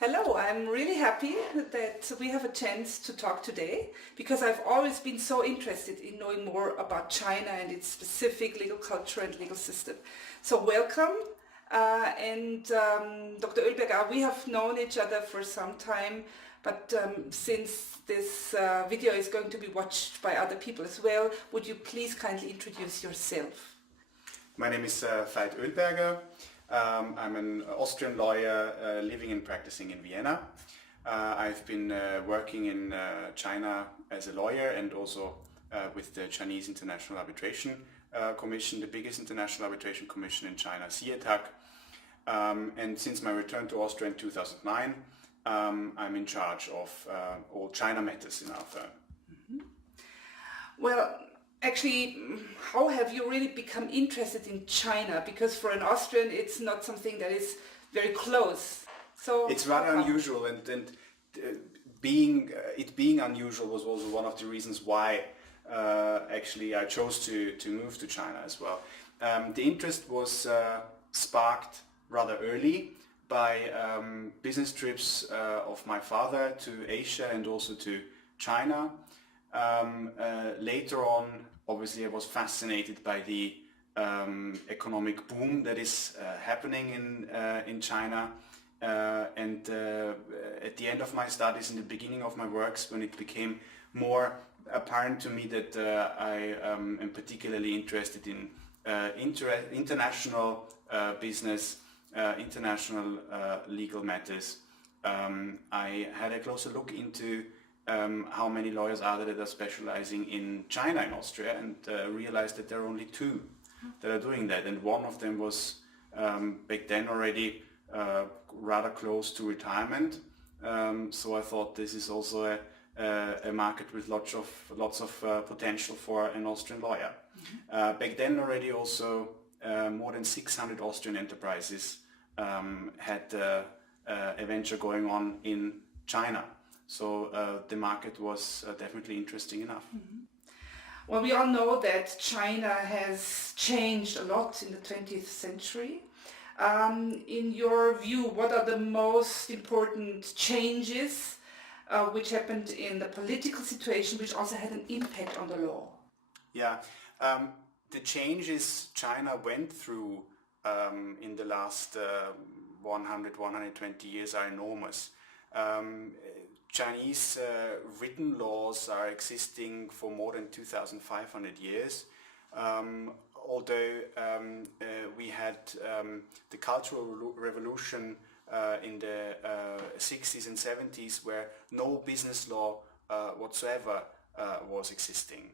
Hello, I'm really happy that we have a chance to talk today because I've always been so interested in knowing more about China and its specific legal culture and legal system. So welcome. Dr. Oelberger, we have known each other for some time, but since this video is going to be watched by other people as well, would you please kindly introduce yourself? My name is Veit Oelberger. I'm an Austrian lawyer living and practicing in Vienna. I've been working in China as a lawyer and also with the Chinese International Arbitration Commission, the biggest international arbitration commission in China, CIETAC. And since my return to Austria in 2009, I'm in charge of all China matters in our firm. Mm-hmm. Well, actually, how have you really become interested in China? Because for an Austrian, it's not something that is very close. So it's rather unusual, and being unusual was also one of the reasons why actually I chose to move to China as well. The interest was sparked rather early by business trips of my father to Asia and also to China. Later on, obviously, I was fascinated by the economic boom that is happening in China. At the end of my studies, in the beginning of my works, when it became more apparent to me that I am particularly interested in international business, international legal matters, I had a closer look into how many lawyers are there that are specializing in China in Austria, and realized that there are only two that are doing that, and one of them was back then already rather close to retirement. So I thought this is also a market with lots of potential for an Austrian lawyer. Mm-hmm. Back then already also more than 600 Austrian enterprises had a venture going on in China. So the market was definitely interesting enough. Mm-hmm. Well, we all know that China has changed a lot in the 20th century. In your view, what are the most important changes which happened in the political situation, which also had an impact on the law? Yeah, the changes China went through in the last 100-120 years are enormous. Chinese written laws are existing for more than 2,500 years. Although we had the Cultural Revolution in the 60s and 70s, where no business law whatsoever was existing.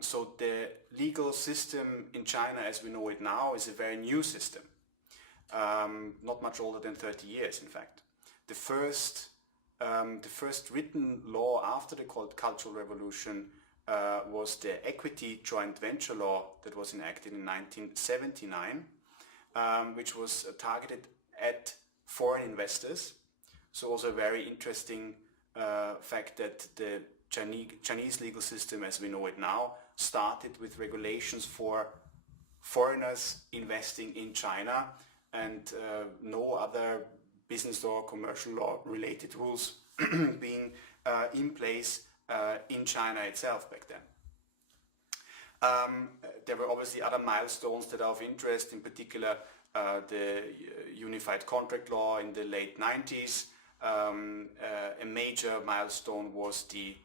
So the legal system in China as we know it now is a very new system, not much older than 30 years in fact. The first written law after the Cultural Revolution was the Equity Joint Venture Law that was enacted in 1979, which was targeted at foreign investors. So also a very interesting fact that the Chinese legal system as we know it now started with regulations for foreigners investing in China, and no other business law, commercial law related rules being in place in China itself back then. There were obviously other milestones that are of interest, in particular the Unified Contract Law in the late 90s. A major milestone was the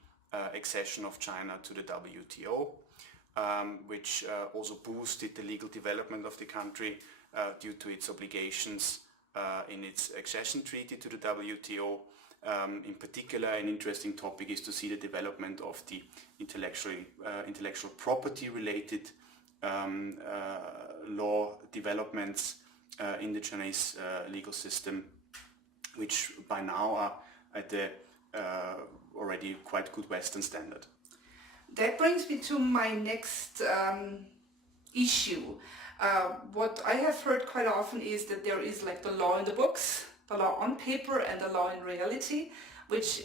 accession of China to the WTO, which also boosted the legal development of the country due to its obligations in its accession treaty to the WTO. In particular, an interesting topic is to see the development of the intellectual property related law developments in the Chinese legal system, which by now are at the already quite good Western standard. That brings me to my next issue. What I have heard quite often is that there is like the law in the books, the law on paper, and the law in reality, which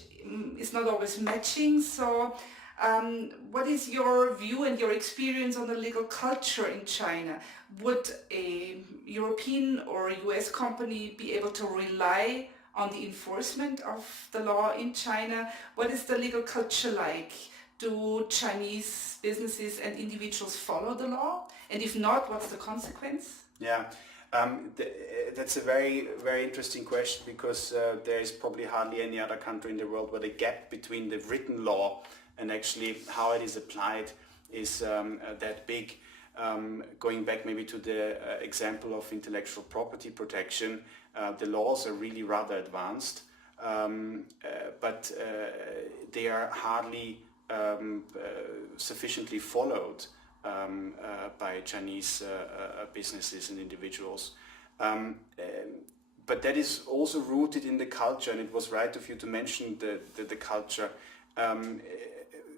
is not always matching. So what is your view and your experience on the legal culture in China? Would a European or a US company be able to rely on the enforcement of the law in China. What is the legal culture like? Do Chinese businesses and individuals follow the law? And if not, what's the consequence? Yeah, that's a very, very interesting question, because there is probably hardly any other country in the world where the gap between the written law and actually how it is applied is that big. Going back maybe to the example of intellectual property protection, the laws are really rather advanced, but they are hardly sufficiently followed by Chinese businesses and individuals. But that is also rooted in the culture, and it was right of you to mention the culture.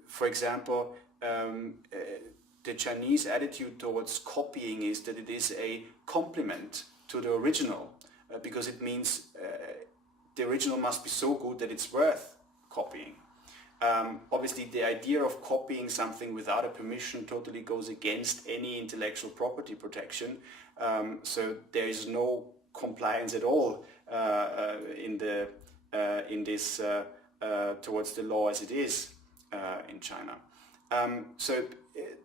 For example, the Chinese attitude towards copying is that it is a complement to the original, because it means the original must be so good that it's worth copying. Obviously, the idea of copying something without a permission totally goes against any intellectual property protection. So there is no compliance at all in this towards the law as it is in China. So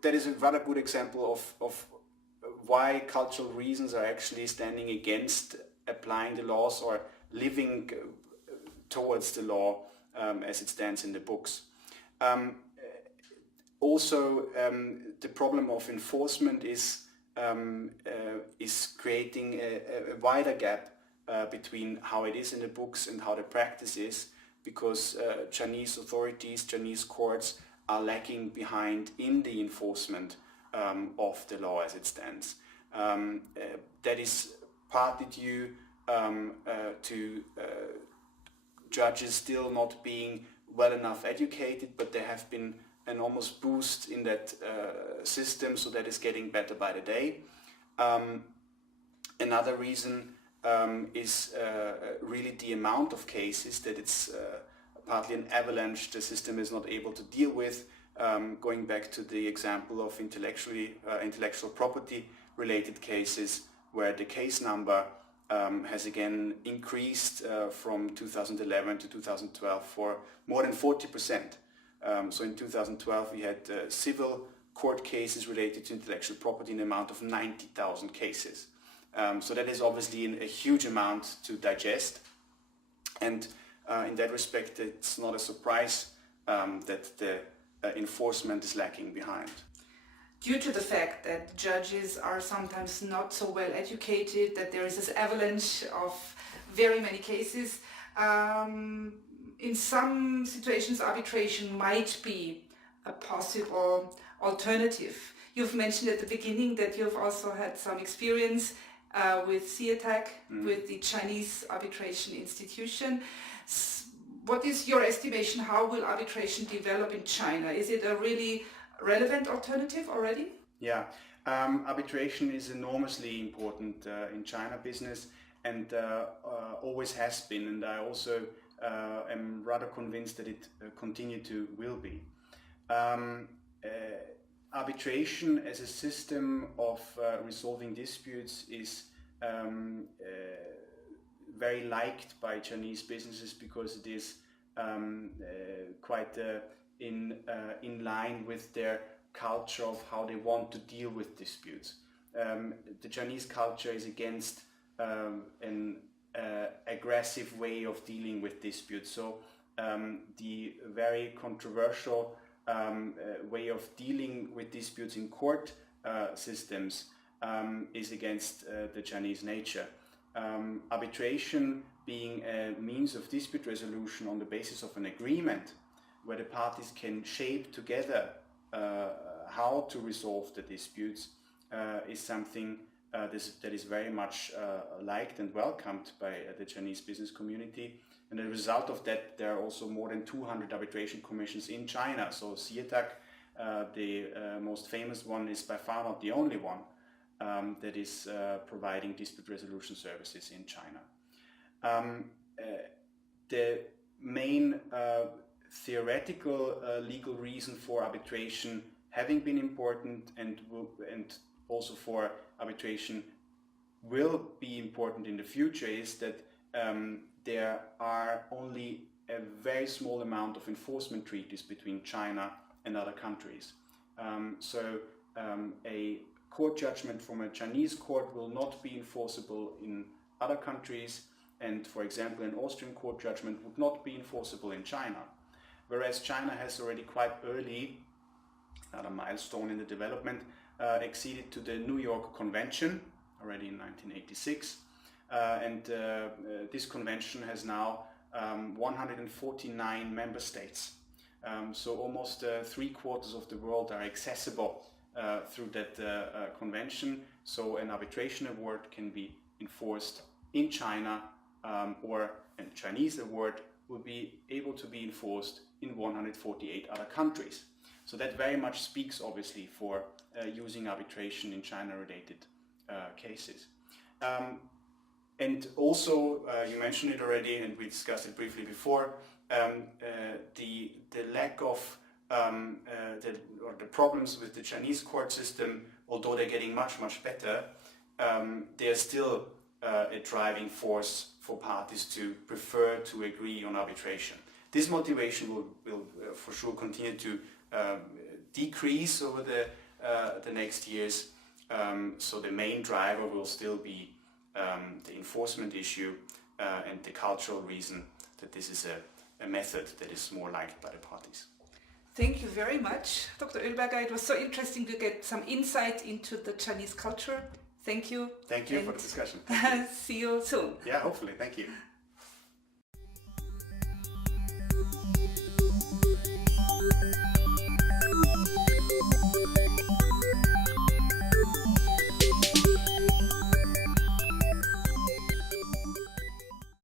that is a rather good example of why cultural reasons are actually standing against applying the laws or living towards the law as it stands in the books. Also, the problem of enforcement is creating a wider gap between how it is in the books and how the practice is, because Chinese authorities, Chinese courts are lagging behind in the enforcement of the law as it stands. That is partly due to judges still not being well enough educated, but there have been an enormous boost in that system, so that is getting better by the day. Another reason is really the amount of cases, that it's partly an avalanche the system is not able to deal with. Going back to the example of intellectual property related cases, where the case number has again increased from 2011 to 2012 for more than 40%. So in 2012 we had civil court cases related to intellectual property in the amount of 90,000 cases. So that is obviously a huge amount to digest, and in that respect it's not a surprise that the enforcement is lacking behind. Due to the fact that judges are sometimes not so well educated, that there is this avalanche of very many cases, in some situations arbitration might be a possible alternative. You've mentioned at the beginning that you've also had some experience with CIETAC, with the Chinese Arbitration Institution. What is your estimation? How will arbitration develop in China? Is it a really relevant alternative already? Yeah, arbitration is enormously important in China business, and always has been, and I also am rather convinced that it will be. Arbitration as a system of resolving disputes is very liked by Chinese businesses, because it is quite in line with their culture of how they want to deal with disputes. The Chinese culture is against an aggressive way of dealing with disputes. So the very controversial way of dealing with disputes in court systems is against the Chinese nature. Arbitration being a means of dispute resolution on the basis of an agreement, where the parties can shape together how to resolve the disputes, is something that is very much liked and welcomed by the Chinese business community. And as a result of that, there are also more than 200 arbitration commissions in China. So CIETAC, the most famous one, is by far not the only one that is providing dispute resolution services in China. The main theoretical legal reason for arbitration having been important, and also for arbitration will be important in the future, is that there are only a very small amount of enforcement treaties between China and other countries. A court judgment from a Chinese court will not be enforceable in other countries, and for example an Austrian court judgment would not be enforceable in China. Whereas China has already quite early, another milestone in the development, acceded to the New York Convention already in 1986, this convention has now 149 member states. So almost 3/4 of the world are accessible through that convention. So an arbitration award can be enforced in China, or a Chinese award will be able to be enforced in 148 other countries. So that very much speaks obviously for using arbitration in China-related cases. And also, you mentioned it already, and we discussed it briefly before, the lack of the problems with the Chinese court system, although they're getting much better, they're still a driving force for parties to prefer to agree on arbitration. This motivation will for sure continue to decrease over the next years. So the main driver will still be the enforcement issue and the cultural reason that this is a method that is more liked by the parties. Thank you very much, Dr. Oehlberger. It was so interesting to get some insight into the Chinese culture. Thank you. Thank you for the discussion. See you soon. Yeah, hopefully. Thank you.